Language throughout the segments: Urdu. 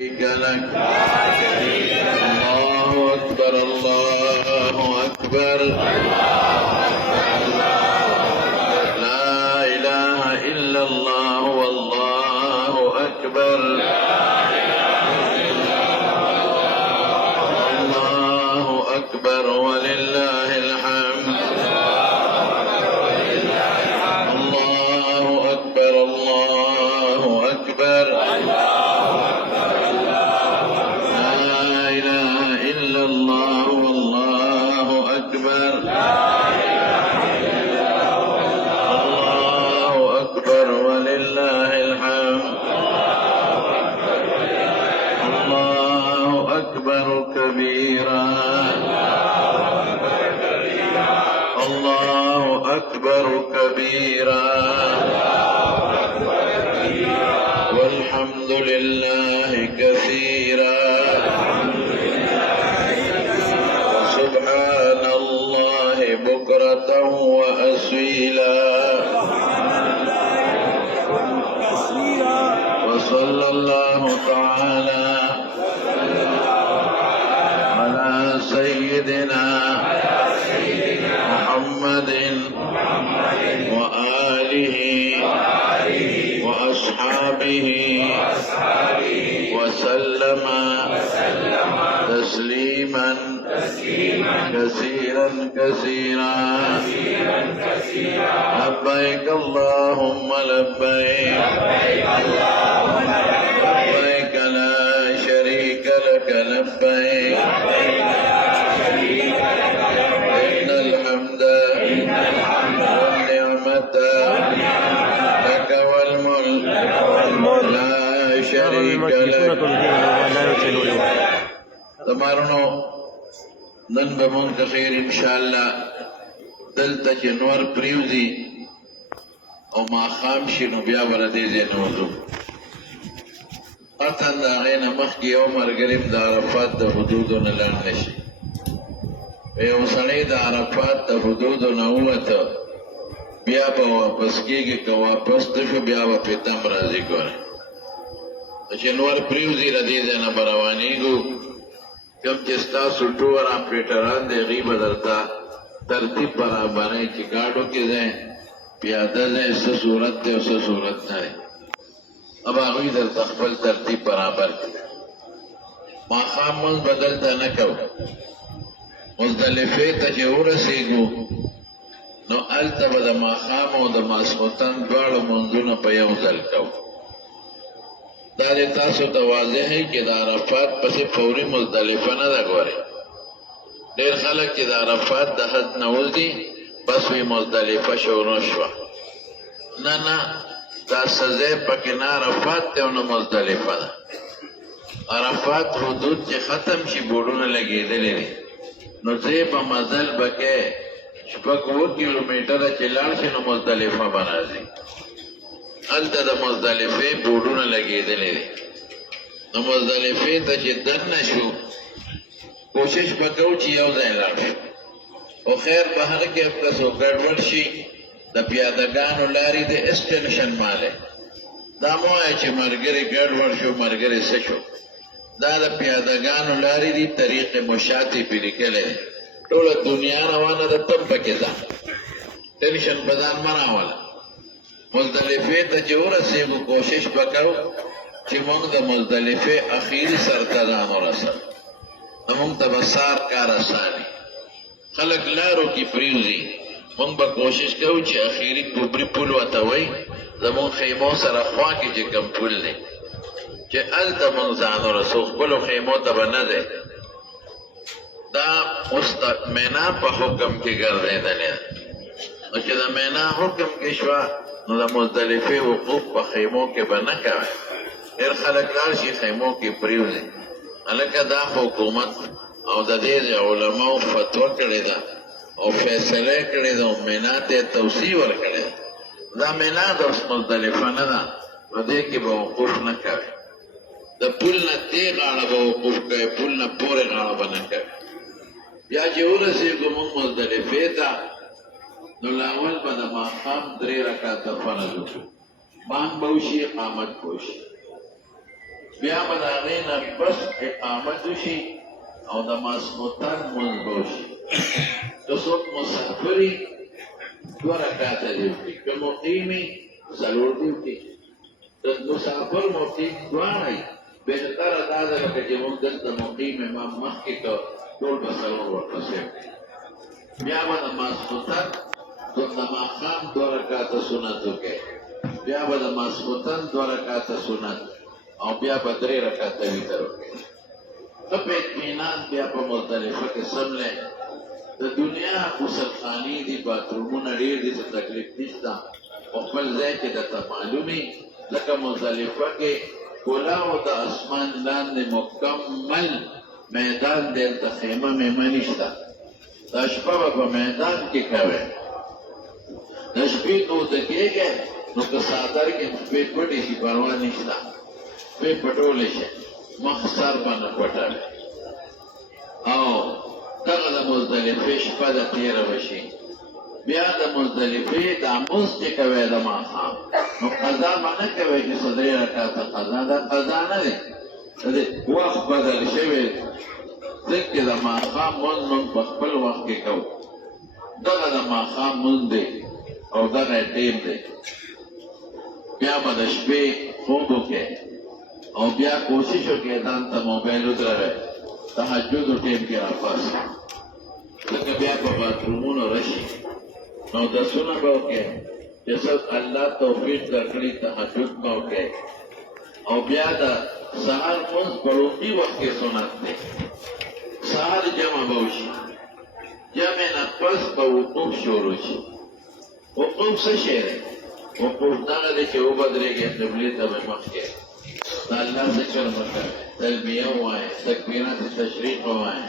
شريك لك الله أكبر الله أكبر لا إله إلا الله والله أكبر الله أكبر ولله الحمد الله أكبر الله أكبر الله والله أكبر الله أكبر ولله الحمد الله أكبر كبيرا الله أكبر كبيرا والحمد لله كثيرا سبحان الله بكرة وأصيلا وصلى الله تعالى على سيدنا محمد وآله وأصحابه وسلم تسليما كثيرا كثيرا لبيك اللهم لبيك لبيك لا شريك لك لبيك إن الحمد والنعمة لك والملك لا شريك لك تمارنو نن به مونږ خیر ان شاء الله دلته چې نور پریوزي او ماښام شي نو بیا به له دې ځای نه وځو قطعا د هغې نه مخکې یو ملګري د عرفات د حدودو نه لاړ نه شي یو سړی د عرفات د حدودو نه ووته بیا به واپس کېږي که واپس ته شو بیا به پېتم راځي ګوره چې نور پریوزي له دې ځای نه به روانېږو کم چې ستاسو ټول اپریټران دی هغوی به درته ترتیب برابروي چې ګاډو کې ځای پیاده ځای څه صورت دی او څه صورت نه دی اب هغوی درته خپل ترتیب برابر کړي ماښام مونځ به دلته نه کوو مزدلفې ته چې ورسېږو نو هلته به د ماښام او د ماسخوتن دواړو مونځونه په یو ځل کوو دا دې تاسو ته واضح دی چې د عرفات پسې فوري مزدلفه نه ده ګورئ ډېر خلک چې د عرفات د حج نه وځي بس وي مزدلفه شروع شوه نه نه دا څه ځای پکې نه عرفات دی او نه مزدلفه ده عرفات حدود چې ختم شي بورډونه لګېدلي دي نو ځای په مزل به کې شپږ اووه کیلومیټره چې لاړ شي نو مزدلفه به راځي هلته د مزدلفې بورډونه لګېدلي دي نو مزدلفې ته چې دننه شو کوشش به کوو چې یو ځای لاړ شو خو خیر په هغه کې هم که څوک ګډوډ شي د پیادهګانو لارې د هېڅ ټینشن مالی دا مه وایه چې ملګري ګډوډ شو ملګري څه شو دا د پیادهګانو لارې دي طریق مشات یې پرې لیکلی دی ټوله دنیا روانه ده تم پکې ځه ټینشن په ځان مه راوله مزدلفې ته چې ورسېږو کوشش به کوو چې موږ د مزدلفې اخري سر ته ځان ورسوو نو موږ ته به سار کار اساني خلک لارو کې پرېوځي موږ به کوشش کوو چې اخري کوبري پل ورته وایي زموږ خیمو سره خوا کې چې کوم پل دی چې هلته موږ ځان ورسوو خپلو خیمو ته به نه دی دا اوس د مینا په حکم کې ګرځېدلې ده نو چې د مینا حکم کې شوه نو د مزدلفې وقوف په خیمو کې به نه کوئ ډېر خلک لاړ شي خیمو کې پرېوځي هلکه دا حکومت او د دې علماو فتوه کړې ده او فیصله یې کړې ده او مینا ته یې توصیه ورکړې ده دا مینا د اوس مزدلفه نه ده په دې کې به وقوف نه کوئ د پل نه دې غاړه به وقوف کوئ پل نه پورې غاړه به نه کوئ بیا چې ورسېږو موږ مزدلفې ته نو لاول به د ماښام 3 رکعته فرض وکړو بانګ به وشي اقامت به وشي بیا به د هغې نه بس اقامت وشي او د ماسخوتن لمونځ به وشي که څوک مسافر وي 2 رکعته دې وکړي که مقیم وي 4 دې وکړي د مسافر مقیم دواړه وي بهتره دا ده لکه چې موږ دلته مقیم امام مخکې که ټول به 4 ورپسې وکړي بیا به د ماسخوتن د ماښام 2 رکعته سنت وکړي بیا به د ماسخوتن 2 رکعته سنت او بیا به 3 رکعته وتر وکړي ښه په اطمینان بیا په مزدلفه کې څملی د دنیا غسلخانې دي باترومونه ډېر دي څه تکلیف نشته په خپل ځای کې درته معلوم وي لکه مزدلفه کې کلاو د اسمان لاندې مکمل میدان دی هلته خیمه میمه نشته دا شپه به په میدان کې کوې د شپې توده کېږې نو که څادر کې شپې پټې شي پروا نشته شپې پټولی شي مخ سر به نه پټوې او دغه د مزدلفې شپه د تېره به شي بیا د مزدلفې دا مونځ چې کوې د ماښام نو قضا به نه کوې چې څه 3 رکعته قضا دا قضا نه دی وخت بدل شوی ځکه د ماښام مونځ موږ په خپل وخت کې کوو دغه د ماښام مونځ دی او دغه ټیم دی بیا به د شپې خوب وکړې او بیا کوشش وکړې ځان ته موبایل ودروې تهجدو ټیم کې راپاڅې لکه بیا په باترومونو راشي نو درسونه به وکړې چې څه الله توفیق درکړي تهجد به وکړې او بیا د سهار مونځ په لومړي وخت کې سنت دی سهار جمع به وشي جمع نه پس به وقوف شروع شي وقوف څه شی دی وقوف دغه دی چې وبدرېږې قبلې ته به مخکې د الله ذکر وکړه تلبیه ووایه تکبیرات تشریق ووایه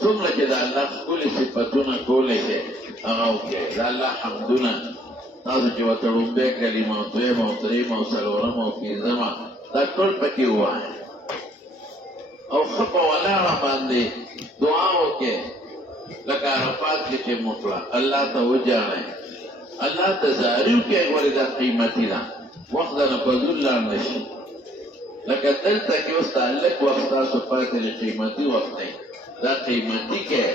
څومره چې د الله ښکلي صفتونه کولی شي هغه وکړئ د الله حمدونه تاسو چې ورته لومړۍ کلمه او دویمه او درېیمه او څلورمه او پنځمه دا ټول پکې ووایه او ښه په ولاړه باندې دعا وکړئ لکه عرفات کې چې موکړه الله ته وجاړئ الله ته زاري وکړئ ولې دا قیمتي ده وخت نه په زور لاړ نه شي لکه دلته کې اوس تعلق وخت تاسو پاتې د قیمتي وخت دی دا قیمتي کې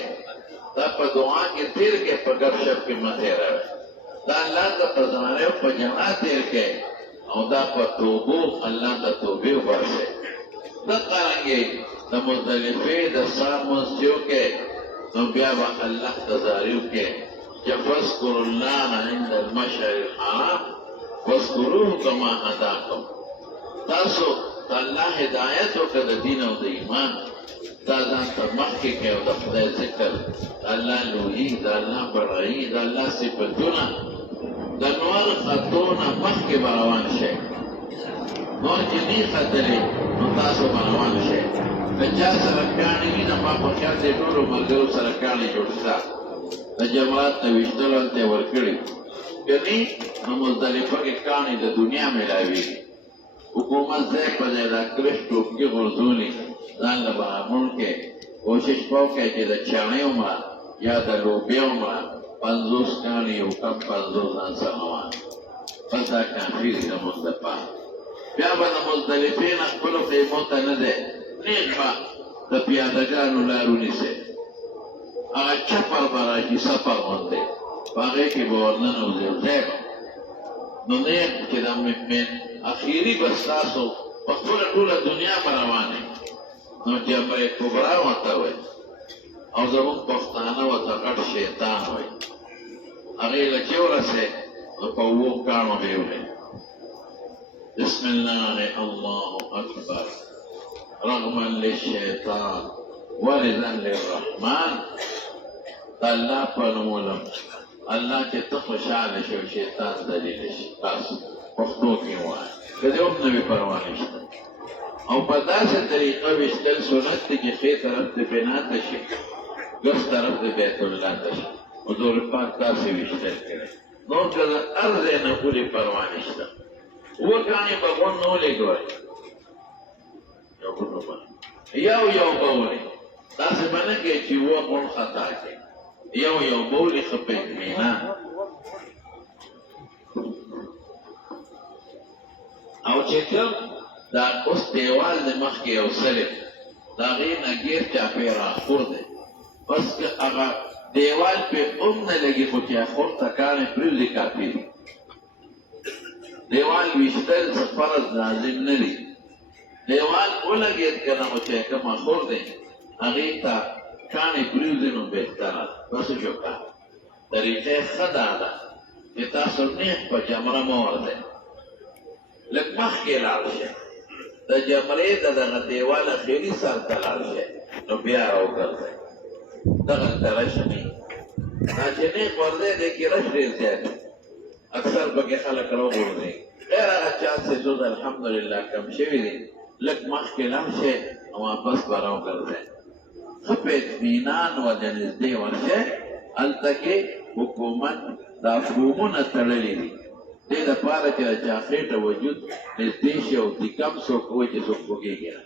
دا په دعا کې تېر کې په ګپ شپ کې مه تېروئ دا الله ته په زمانه او په جنا تېر کې او دا په توبو الله ته توبې وباسئ دقارنګې د مزدلفې د سهار مونځ چې وکړې نو بیا به الله ته زاري وکړې چې فاذکروا الله عند المشعر الحرام واذکروه کما هداکم تاسو د الله هدایت وکړه د دین او د ایمان دا ځان ته مخکې کړئ او د خدای ذکر د الله لویي د الله بډایي د الله صفتونه د نور خطو نه مخکې به روان شئ نور چې نه ختلې نو تاسو به روان شئ که چا سره کاڼي وي نه ما په خیال دی ټولو ملګرو سره کاڼي جوړ شته د جمرات نه ویشتلو هلته یې ورکړي که نه نو مزدلفه کې کاڼي د دنیا میلاوېږي حکومت ځای په ځای دا کرش ټوپکې غورځولي ځان له برابر کې کوشش به وکړئ چې د چاڼۍ عمره یا د لوبیا عمره 50 کاڼي یو کم 50 ځان سره روان بس دا کافي دی د مونځ دپاره بیا به د مزدلفې نه خپلو خیمو ته نه دی نیغ به د پیادهګانو لار ونیسئ هغه چپر به راشي سفر غوندې په هغې کې به ورننوځئ یو ځای به نو نیغ چې د اخیري به ستاسو په خپله ټوله دنیا به روانې نو جبهه کبرا ورته وایي او زموږ پښتانه ورته غټ شیطان وایي هغې له چې ورسې نو په 7 کاڼو به یې ووایي بسم الله الله اکبر رغما للشیطان ورضا للرحمن د الله په نوم ولم الله چې ته خوشحاله شي او شیطان ذلیل شي بس پښتو کې ووایه که دې هم نه وي پروا نشته او په داسې طریقه ویشتل سنت دی چې ښې طرف د بنا ته شي ګس طرف د بیت الله ته شي حضور پاک داسې ویشتل کړی نور که د هر ځای نه ولې پروا نشته 7 کاڼي به غونډ نه ولېږوئ یو به ولې داسې به نه کوئ چې 7 غونډ خطا کړئ یو به ولې ښه په اطمینان او چې کوم د دا اوس دیوال د مخکې یو سړی د هغې نه ګیر چاپې راخور دی بس که هغه دیوال پې هم نه لګي خو چې اخور ته کاڼې پرېوځي کافي دي دیوال ویشتل څه فرض لازم نه دي دیوال ولګېد که نه خو چې کوم اخور دی هغې ته کاڼې پرېوځي نو بهتره ده بس شو کار طریقې ښه دا ده چې تاسو نیغ په جمره مه ورځئ لږ مخکې لاړ شئ د جمرې د دغه دیوال اخري سر ته لاړ شئ نو بیا راوګرځئ دغلته رش نه دا چې نیغ ورځئ دی کې رش ډېر زیات اکثر پکې خلک راوغورځي خیر هغه چانسېزونه الحمدلله کم شوي دي لږ مخکې لاړ شئ او واپس به راوګرځئ ښه په اطمینان ورته نږدې ورشئ هلته کې حکومت دا فومونه تړلي دي دې دپاره چې د چا خېټه وجود نږدې شي او دي کم څوک وایي چې څوک پوهېږي نه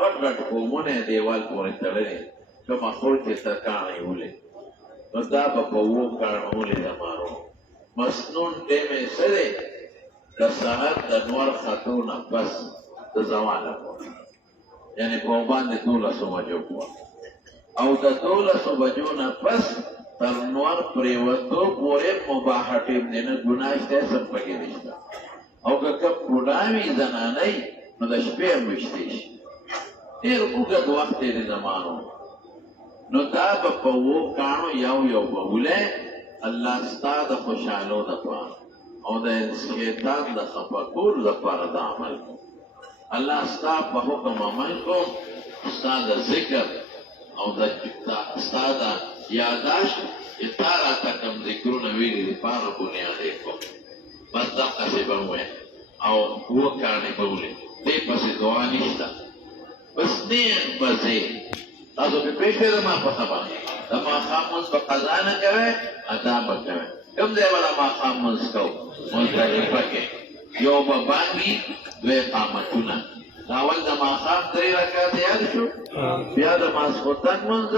غټ غټ فومونه یې دیوال پورې تړلي کومه خور چې ته کاڼی ولې نو دا به په اوو کاڼو ولې زمانو مسنون ټیم یې څه دی د سحر د نور ختو نه پس د زواله پورې یعنې په باندې 12 بجو پورې او د 12 بجو نه پس تر نور پریوتو پورې مباح ټیم دی نه ګناه شته څه پکې نشته او که کوم بوډا وي زنانۍ نو د شپې هم ویشتی شي ډېر اوږد وخت یې د زمانو نو دا به په اوو کاڼو یو به ولې الله ستا د خوشحالو دپاره او د شیطان د خفه کولو دپاره دا عمل کو الله ستا په حکم عمل کو ستا د ذکر او ستا د یاداشت چې تا راته کوم ذکرونه ویلي دي په هغه بنیاد یې کوم بس دغسې به ووایم او اووه کاڼې به ولې دې پسې دعا نشته بس نیغ به ځې تاسو پې پوه شوې د ما په خبره د ماښام مونځ به قضا نه کوئ ادا به کوئ کوم ځای به د ماښام مونځ کوو مزدلفه کې یو به بانګ وي دوه اقامتونه اول د ماښام 3 رکعاته یاد شو بیا د ماسخوتن مونځ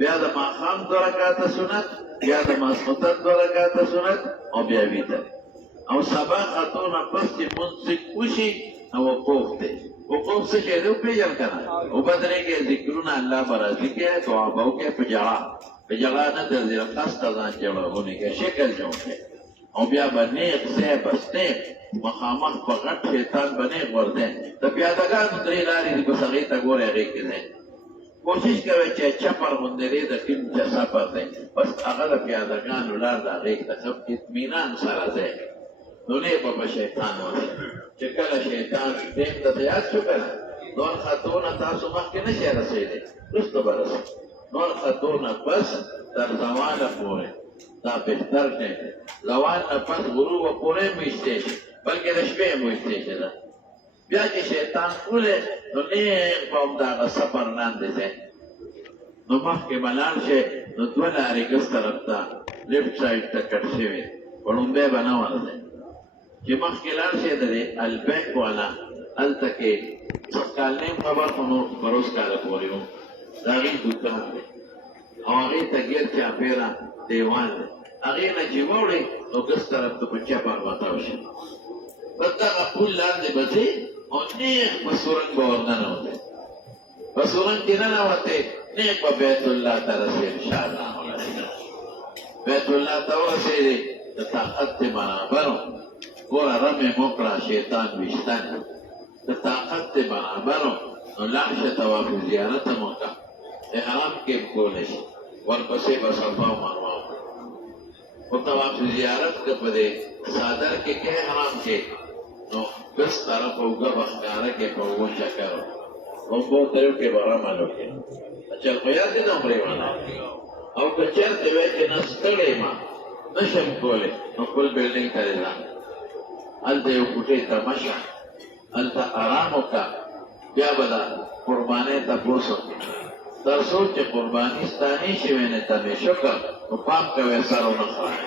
بیا د ماښام 2 رکعاته سنت بیا د ماسخوتن 2 رکعاته سنت او بیا ویتر او سبا خطو نه پس چې مونځ وشي نو وقوف دی وقوف څه شی دی وپېژن که نه وبدرېږې ذکرونه الله به راضي کړې دعا به وکړې په جړا نه درځي خاص ته ځان جوړونې کې شکل جوړ کړې او بیا به نیغ ځای بس نیغ مخامخ په غټ شیطان به نیغ ورځئ د پیادهګانو 3 لارې دي بس هغې ته ګورئ هغې کې ځئ کوشش کوئ چې چپر غوندې دی د کیم چې سفر دی بس هغه د پیادهګانو لار د هغې ته ښه اطمینان سره ځئ نو نیغ به په شیطان ورشئ چې کله شیطان ټیم ته یاد شو که نه نور خطونه تاسو مخکې نه شئ رسېدی وروسته به رسئ نور خطونه پس تر زواله پورې دا بهتر دی زوال نه پس غروبه پورې هم ویشتی شي بلکې د شپې هم ویشتی شي ده بیا چې شیطان ولې نو نیغ به همدغه سفر لاندې ځئ نو مخکې به لاړ شئ نو 2 لارې ګس طرف ته لیفټ سایډ ته کټ شوي په لومبی به نه ورځئ چې مخکې لاړ شئ د دې البیک والا هلته کې څه کال نیم خبر خو نور بروس کاله پورې و د هغې دوکان دی او هغې ته ګیر چاپېره دیوال دی هغې نه چې واوړئ نو ګس طرف ته په چپ اړوتاو شي بس دغه پول لاندې به ځئ او نیغ په سورنګ به ورننوځئ په سورنګ کې ننوتئ نیغ به بیت الله ته رسئ انشاءالله بیت الله ته ورسېدې د طاقت دې برابر ګوره رمې مه کړه شیطان ویشتن د طاقت دې برابر نو لاړ شه طواف زیارت هم وکړه احرام کې هم کولی شي ورپسې به صفا او مروه وکړه خو طواف زیارت که په دې صادر کې کې احرام کې نو ګس طرف اوږه به ښکاره کې په اووه چکر اوبو طریق کې به رمل وکړې چل خو یاد دې د عمرې والا او که چېرته وایي چې نه ستړی ما نشم کولی نو خپل بلډینګ ته دې ځه هلته یو کوټې ته مه شه هلته ارام وکړه بیا به د قربانۍ تپوس وکړې تر څو چې قرباني ستا نه شوې نه ته مې شکر نو پام کوئ سر ونه خورئ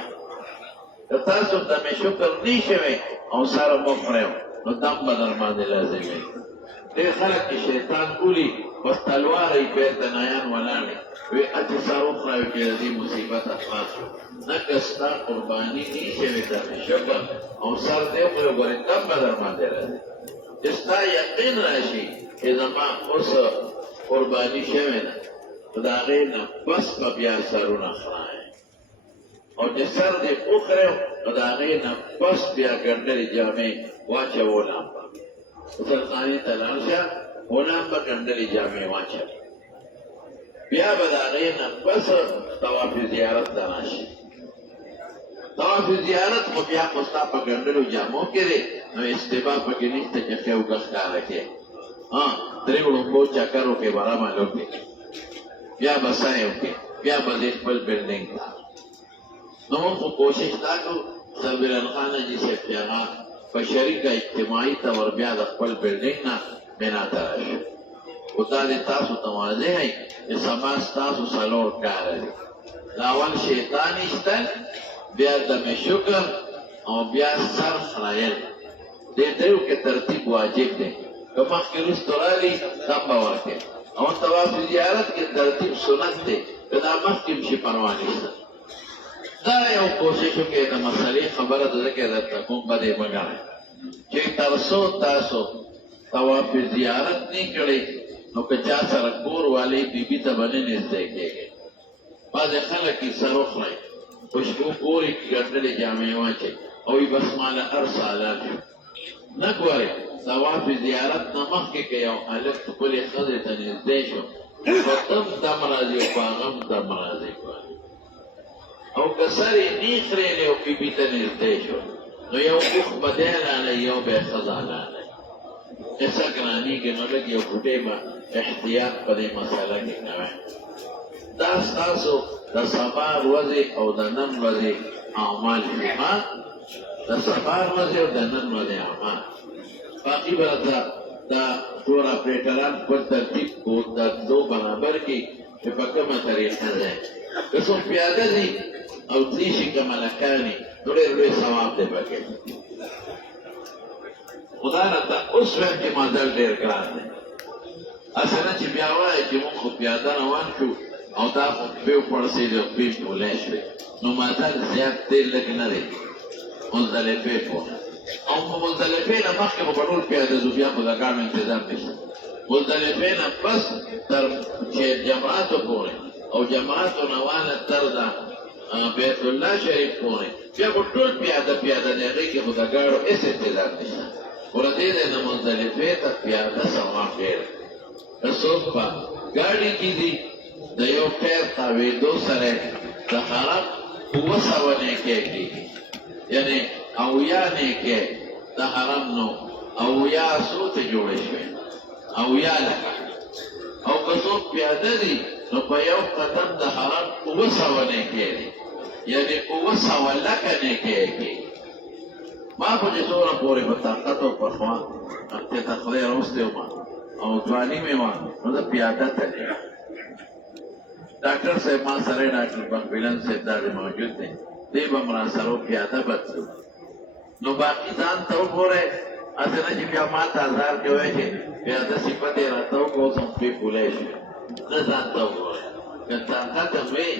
که تاسو ته مې شکر نه شوی او سر مو خورئ نو دم به در باندې لازمي ډېر خلک چې شیطان بولي بس تلواره یې بیرته نایان ولاړ دی وایي هسې سر وخورئ چې د دې مصیبته خلاص شو نه که ستا قرباني نه شوې ته مې شکر او سر دې وخورئ ګورې دم به در باندې راځي استا یقین راشي چې زما اوس قرباني شوې ده د هغې نه بس به بیا سرونه خرای او چې سر دې وخورې نو د هغې نه بس بیا ګنډلې جامې واچولم به غسلخانې ته لاړ شه ولم به ګنډلې جامې واچوې بیا به د هغې نه بس طواف زیارت ته راشي طواف زیارت خو بیا خو ستا په ګنډلو جامو کې دی نو استبا پکې نشته چې ښه اوږه ښکاره کړې درې وړومبو چکر وکړې برابر وکړې بیا به سعی وکړې بیا به دې خپل بلډینګ ته نو موږ خو کوشش دا کوو سربلال خان حاجي صاحب چې هغه په شریکه اجتماعي طور بیا د خپل بلډینګ نه بنا ته راشي خو دا دې تاسو ته واضح وي چې سبا ستاسو څلور کاره دي د اول شیطان ایستل بیا دم شکر او بیا سر خرایل دې دریو کې ترتیب واجب دی که مخکې وروسته رالي دم به ورکړې او طواف زیارت کې ترتیب سنت دی که دا مخکې هم شي پروا نشته دا یو کوشش وکړئ د مسلې خبره ده ځکه درته کوم بدې مه ګڼئ چې تر څو تاسو طواف زیارت نه کړئ نو که چا سره کور والی بیبي ته به نه نږدې کېږئ بعضې خلک یې سر وخورئ خوشبو پورې ګنډلې جامې واچئ او یې بس ماله هر څه حلال شو نه ګورئ طواف زیارت نه مخکې که یو هلک خپلې ښځې ته نږدې شو په تم دم راځي او په هغه هم دم راځي او که سر یې نیغ خرېلې او بیبي ته نږدې شو نو یو اوښ به دی حلالوي یو به یې ښځه حلالوي قصه ګرانېږي نو لږ یو ګوټی به احتیاط په دې مسله کې کوئ دا ستاسو د سبا ورځې او د نن ورځې اعمال دي د سبا ورځې او د نن ورځې اعمال باقي به راته دا ټول اپریټران خپل ترتیب کو د دو برابر کړي چې په کومه طریقه دی که څوک پیاده دي او تلي شي که ملکانې نو ډېر لوی ثواب دی پکې خدا راته اوس وایم چې مزل ډېر ګران دی هسې نه چې بیا وایي چې موږ خو پیاده روان شو او دا خو پې وپړسېدې او پې پولی شوې نو مزل زیات ډېر لږ نه دی مزدلفې پورې او په مزدلفې نه مخکې به په ټول پیاده ځو بیا خو د ګاډو انتظام نشته مزدلفې نه بس تر چې جماعتو پورې او جماعتو نه واله تر د بیت الله شریف پورې بیا خو ټول پیاده پیاده دی هغې کې خو د ګاډو هېڅ انتظام نشته ورته دی د مزدلفې ته پیاده ثواب ډېر که څوک په ګاډي کې دي د یو پیر تاوېدو سره د حرم 200 نیکۍ کېږي یعنې 80 نیکۍ د حرم نو 80 څو ته جوړې شوې 80 لکه او که څوک پیاده دي نو په یو قدم د حرم 200 نیکۍ دي یعنې 200 لکه نیکۍ کېږي ما خو چې څومره پورې په طاقت او په خوا هغې ته خدای راوستی وم او ځواني مې وه نو زه پیاده تللی ډاکټر صاحب ما سره ډاکټر بنګویلن صاحب دا موجود دی دی به م راسره پیاده به تلو نو باقي ځان ته وګورئ هسې نه چې بیا ما ته ازار کوئ چې پیاده صفت یې راته وکړو اوس هم پرې پولی شو نه ځان ته وګورئ که طاقت هم وي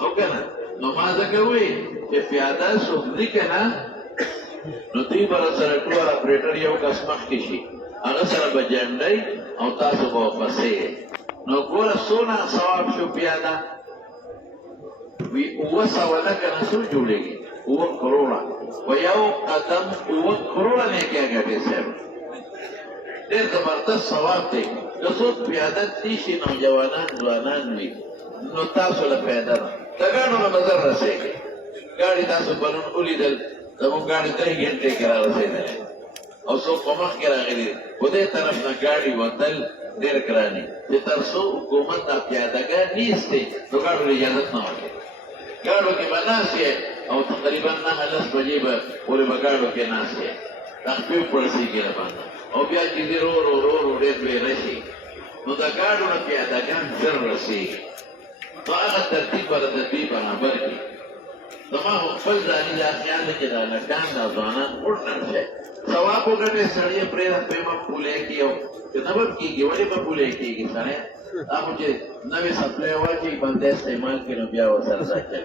او که نه نو ما ځکه وایي چې پیاده څوک ځي که نه نو دوی به راسره ټول اپریټر یو کس مخکې شي هغه سره به جنډئ او تاسو به ورپسې نو ګوره څونه ثواب شو پیاده وي 900 لکه نه څو جوړېږي 9 کروړه په یو قدم 9 کروړه نیکۍ ګټې صاحب ډېر زبردست ثواب دی که څوک پیاده تلي شي نوجوانان ځوانان وي نو تاسو له پیاده نه د ګاډو نه به زر رسېږئ ګاډي تاسو پرون ولیدل زموږ ګاډي 3 ګنټې کې را رسېدلی او څوک په مخکې راغلي په دې طرف نه ګاډي وتل ډېر ګران دي چې تر څو حکومت دا پیادهګان نه ایستې نو ګاډو له اجازت نه ورکوي ګاډو کې به ناست یې او تقریبا 9-10 بجې به پورې به ګاډو کې ناست یې دا شپې وپړسېږي له باندې او بیا چې دې ورو ورو ډېر ویره شي نو د ګاډو نه پیادهګان ژر رسېږي نو هغه ترتیب به د دوی برابر کړي زما خو خپل ځاني دا خیال دی چې دا هلکان دا ځوانان وړ شي ثواب وګټې سړی یې پرېږده په یې به پولی کړي او که نه به کېږي ولې به پولی کېږي سړی دا خو چې نوې سپلی واچوي بنده استعمال کړي نو بیا ورسره دا چل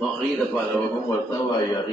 no غير para وګم ورته وایي غير